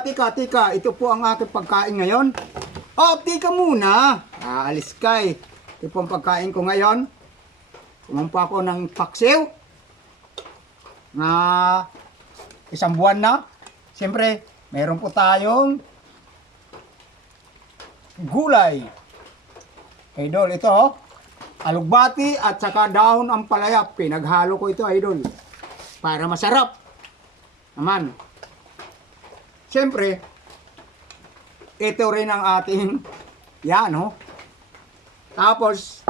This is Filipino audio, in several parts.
tika. Ito po ang aking pagkain ngayon. Oh, tika muna. Aalis kay. Ito po ang pagkain ko ngayon. Kumampa ako ng paksiw. Na isang buwan na. Siyempre, meron po tayong gulay. Idol, ito oh. Alugbati at saka dahon ang palaya. Pinaghalo ko ito, idol. Para masarap. Naman. Siyempre, ito rin ang ating yan, oh. Tapos,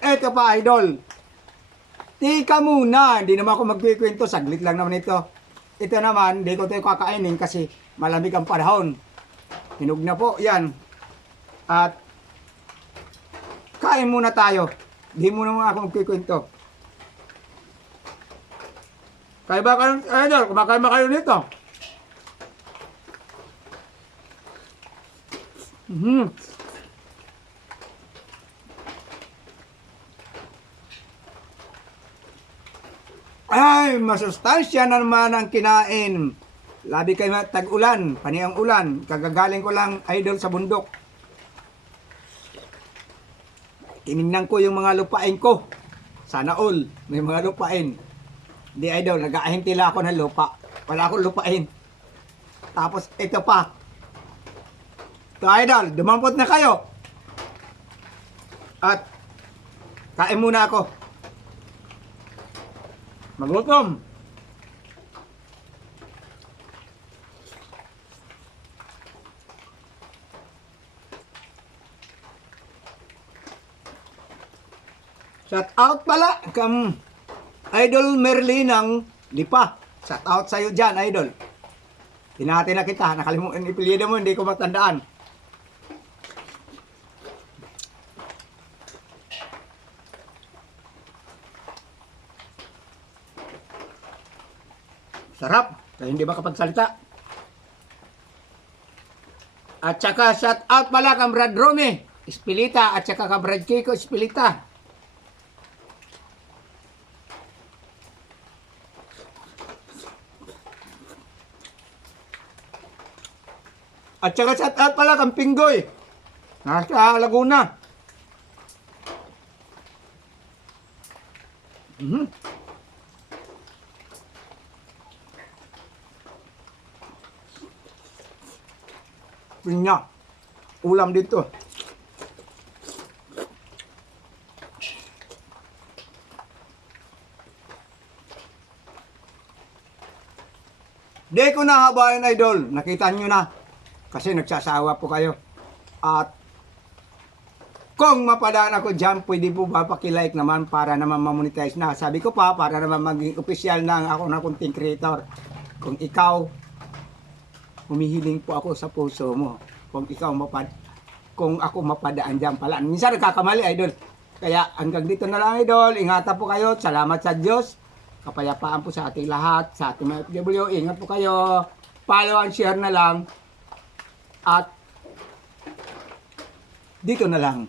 ito pa, idol. Tika muna. Hindi naman ako magkikwento. Saglit lang naman ito. Ito naman, hindi ko ito kakainin kasi malamig ang panahon. Hinog na po, yan. At, kain muna tayo. Di mo naman ako magkikwento. Kaya ba kayo, idol, kumakain ba kayo nito? Ay, masustansya na naman ang kinain. Labi kayo tag-ulan, paniyang ulan. Kagagaling ko lang, idol, sa bundok. Tinignan ko yung mga lupain ko. Sana all, may mga lupain. Hindi, idol, nag-ahintila ako ng lupa. Wala akong lupain. Tapos, ito pa. Ito, idol, dumampot na kayo. At, kain muna ako. Magutom. Shout out pala kang Idol Merlin ng Lipa. Shout out sa'yo dyan, idol. Hinati na kita. Nakalimutan, ipilida mo, hindi ko matandaan. Sarap. Kaya hindi ba kapagsalita? At saka shout out pala kang Brad Romy Espilita at saka kang Brad Kiko Espilita. At saka shout out pala kang Pinggoy. Nasa Laguna. Pinya. Ulam dito. Di ko nahabayan, idol. Nakita nyo na. Kasi nagsasawa po kayo. At kung mapadaan ako dyan, pwede po ba pakilike naman para naman mamonetize na. Sabi ko pa, para naman maging official na ako na content creator. Kung ikaw, humihiling po ako sa puso mo. Kung ako mapadaan dyan pala. Minsan nagkakamali, idol. Kaya hanggang dito na lang, idol. Ingatan po kayo. Salamat sa Diyos. Kapayapaan po sa ating lahat. Sa ating mga FW. Ingat po kayo. Follow and share na lang. At dito na lang.